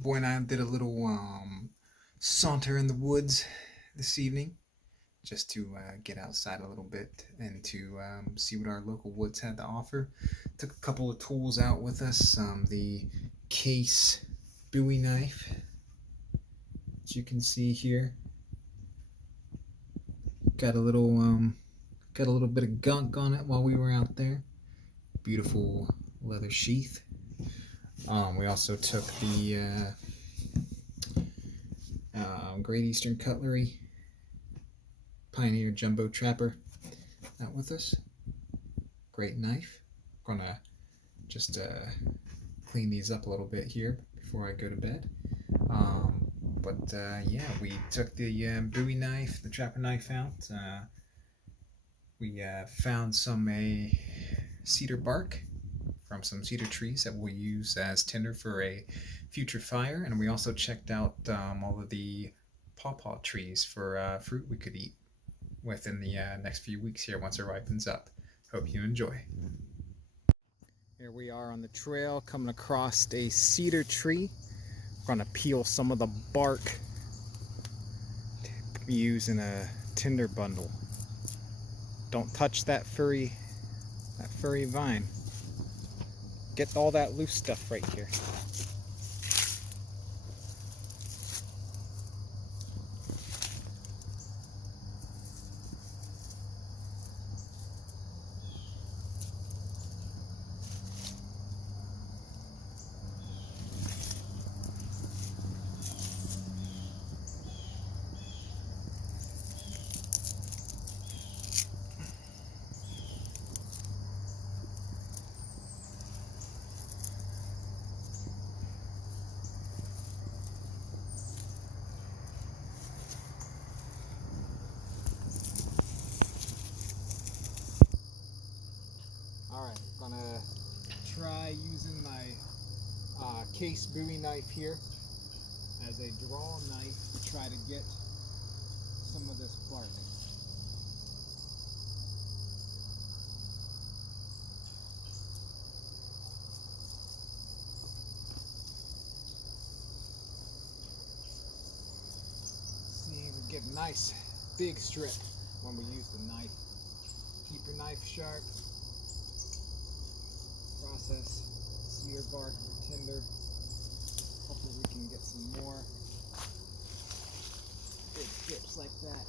Boy and I did a little saunter in the woods this evening just to get outside a little bit and to see what our local woods had to offer. Took a couple of tools out with us. The case Bowie knife, as you can see here, got a little bit of gunk on it while we were out there. Beautiful leather sheath. We also took the Great Eastern Cutlery Pioneer Jumbo Trapper out with us. Great knife. Gonna just clean these up a little bit here before I go to bed. Yeah, we took the Bowie knife, the trapper knife out. We found some cedar bark from some cedar trees that we'll use as tinder for a future fire, and we also checked out all of the pawpaw trees for fruit we could eat within the next few weeks here once it ripens up. Hope you enjoy. Here we are on the trail coming across a cedar tree. We're going to peel some of the bark to use in a tinder bundle. Don't touch that furry vine. Get all that loose stuff right here. Alright, I'm gonna try using my case Bowie knife here as a draw knife to try to get some of this bark. See, we get a nice big strip when we use the knife. Keep your knife sharp. Process cedar bark for tinder. Hopefully we can get some more big strips like that.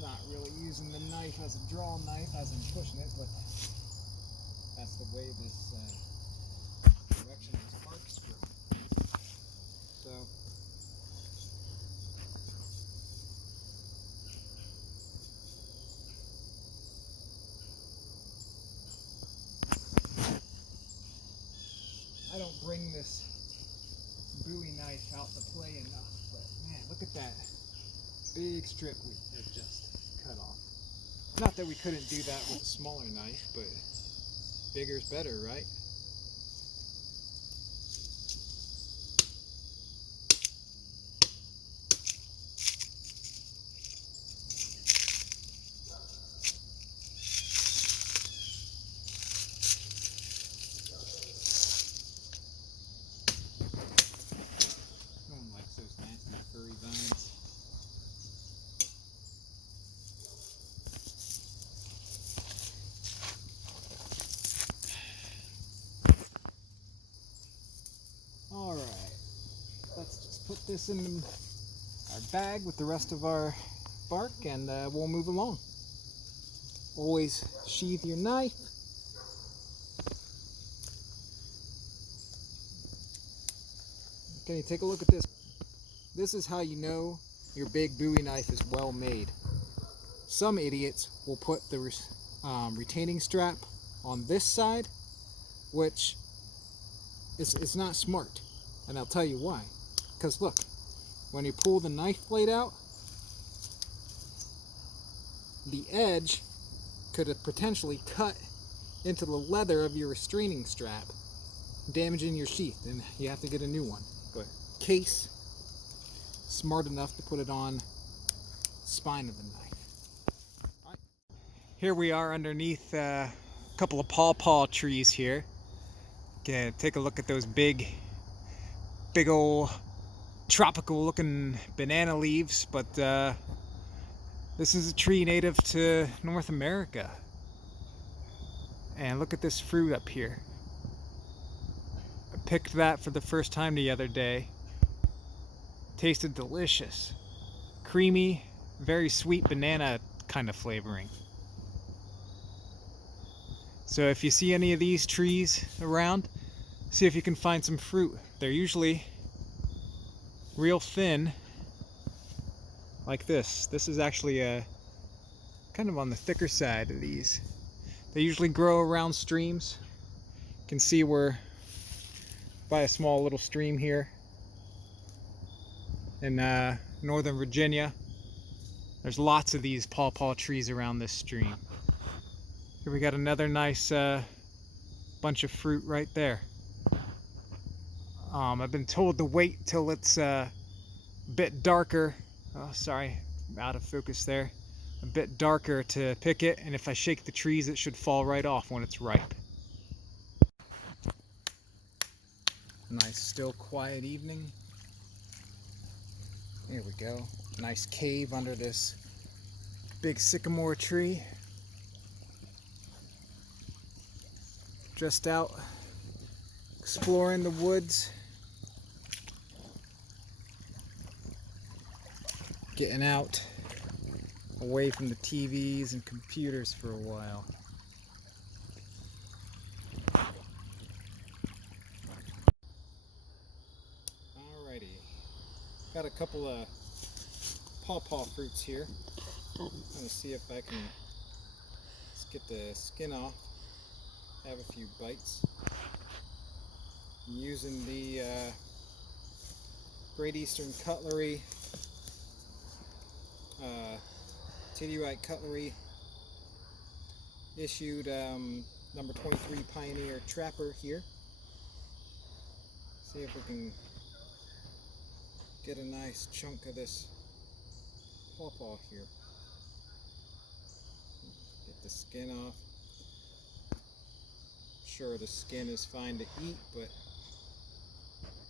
Not really using the knife as a draw knife as I'm pushing it, but that's the way this direction of this bark strip. So I don't bring this Bowie knife out to play enough, but man, look at that big strip we had just cut off. Not that we couldn't do that with a smaller knife, but bigger's better, right? No one likes those nasty furry vines. Alright, let's just put this in our bag with the rest of our bark and we'll move along. Always sheathe your knife. Okay, take a look at this. This is how you know your big Bowie knife is well made. Some idiots will put the retaining strap on this side, which it's not smart. And I'll tell you why. Because look, when you pull the knife blade out, the edge could have potentially cut into the leather of your restraining strap damaging your sheath, then you have to get a new one. But case, smart enough to put it on spine of the knife. Right. Here we are underneath a couple of pawpaw trees here. Take a look at those big old tropical looking banana leaves, but this is a tree native to North America. And look at this fruit up here. I picked that for the first time the other day. Tasted delicious. Creamy, very sweet banana kind of flavoring. So if you see any of these trees around, see if you can find some fruit. They're usually real thin, like this. This is actually kind of on the thicker side of these. They usually grow around streams. You can see we're by a small little stream here in Northern Virginia. There's lots of these pawpaw trees around this stream. Here we got another nice bunch of fruit right there. I've been told to wait till it's a bit darker. Oh, sorry, out of focus there. A bit darker to pick it, and if I shake the trees, it should fall right off when it's ripe. Nice, still, quiet evening. Here we go. Nice cave under this big sycamore tree. Just out exploring the woods. Getting out away from the TVs and computers for a while. Alrighty, got a couple of pawpaw fruits here. I'm gonna see if I can just get the skin off. Have a few bites. I'm using the Great Eastern Cutlery, Titty-Right Cutlery, issued number 23 Pioneer Trapper here. See if we can get a nice chunk of this pawpaw here. Get the skin off. Sure, the skin is fine to eat, but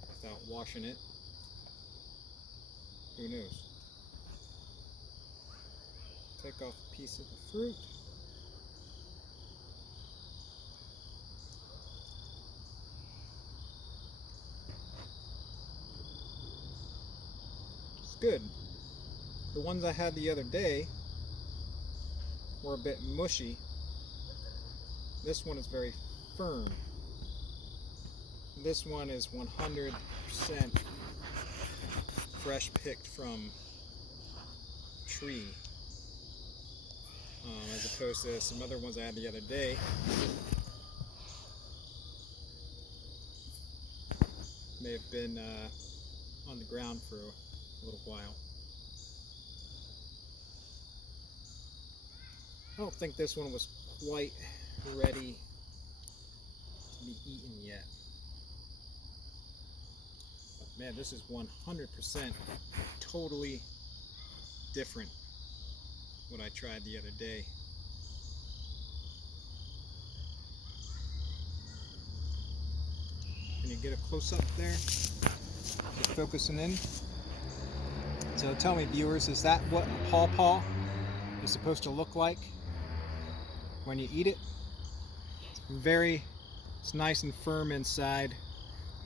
without washing it, who knows? Take off a piece of the fruit. It's good. The ones I had the other day were a bit mushy. This one is very firm. This one is 100% fresh picked from tree, as opposed to some other ones I had the other day. May have been on the ground for a little while. I don't think this one was quite ready to be eaten yet. But man, this is 100% totally different what I tried the other day. Can you get a close-up there? Just focusing in. So tell me, viewers, is that what a pawpaw is supposed to look like when you eat it? It's nice and firm inside.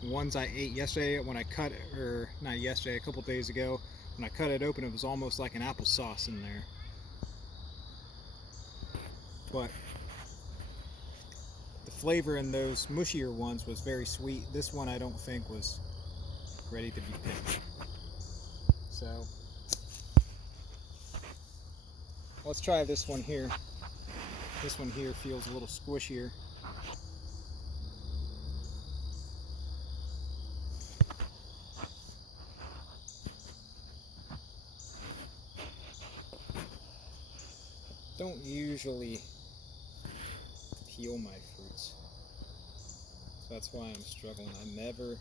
The ones I ate yesterday when I cut it, or not yesterday, a couple days ago, when I cut it open, it was almost like an applesauce in there. But the flavor in those mushier ones was very sweet. This one I don't think was ready to be picked. So let's try this one here. This one here feels a little squishier. Don't usually peel my fruits. So that's why I'm struggling. I never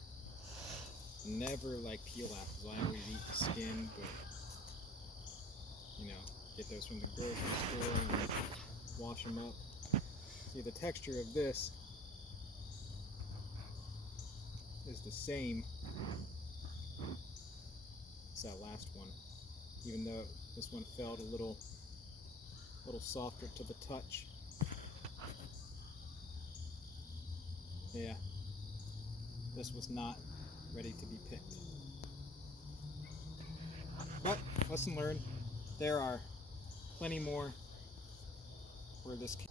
like peel apples. I always eat the skin, but you know, get those from the grocery store and wash them up. See, the texture of this is the same as that last one, even though this one felt a little softer to the touch. Yeah, this was not ready to be picked. But lesson learned, there are plenty more where this came.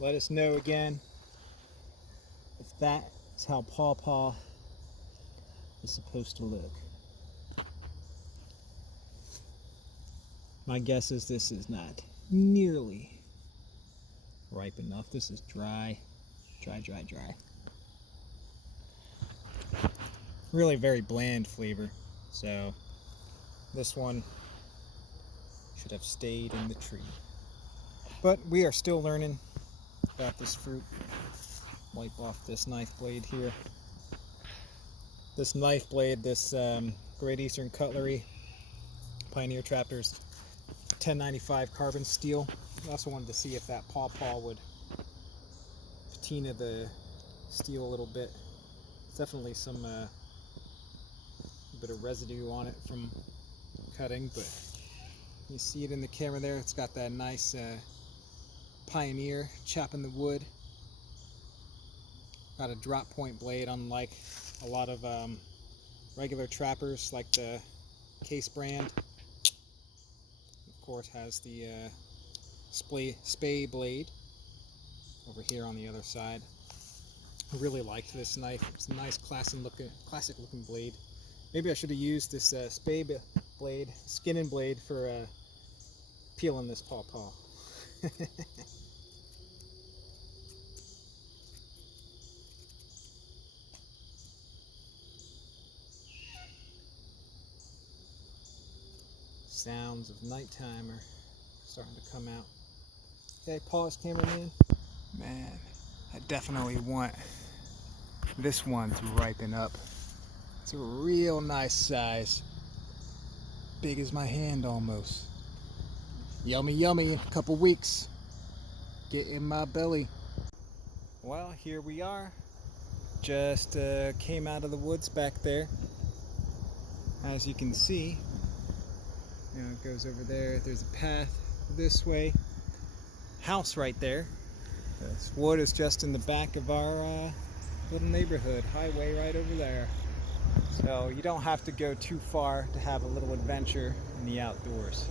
Let us know again if that is how Pawpaw is supposed to look. My guess is this is not nearly ripe enough. This is dry. Really very bland flavor. So this one should have stayed in the tree. But we are still learning about this fruit. Wipe off this knife blade here. This knife blade, this Great Eastern Cutlery Pioneer Traptors 1095 carbon steel. I also wanted to see if that Pawpaw would patina the steel a little bit. Definitely some bit of residue on it from cutting, but you see it in the camera there. It's got that nice Pioneer chopping the wood. Got a drop point blade, unlike a lot of regular trappers like the Case brand. Of course, has the spay blade over here on the other side. I really liked this knife. It's a nice classic looking blade. Maybe I should have used this spay blade, skin and blade, for peeling this Pawpaw. Sounds of nighttime are starting to come out. Okay, pause, cameraman. Man, I definitely want this one to ripen up. It's a real nice size. Big as my hand almost. Yummy, yummy. A couple weeks. Get in my belly. Well, here we are. Just came out of the woods back there. As you can see, you know, it goes over there. There's a path this way. House right there. This wood is just in the back of our little neighborhood. Highway right over there. So you don't have to go too far to have a little adventure in the outdoors.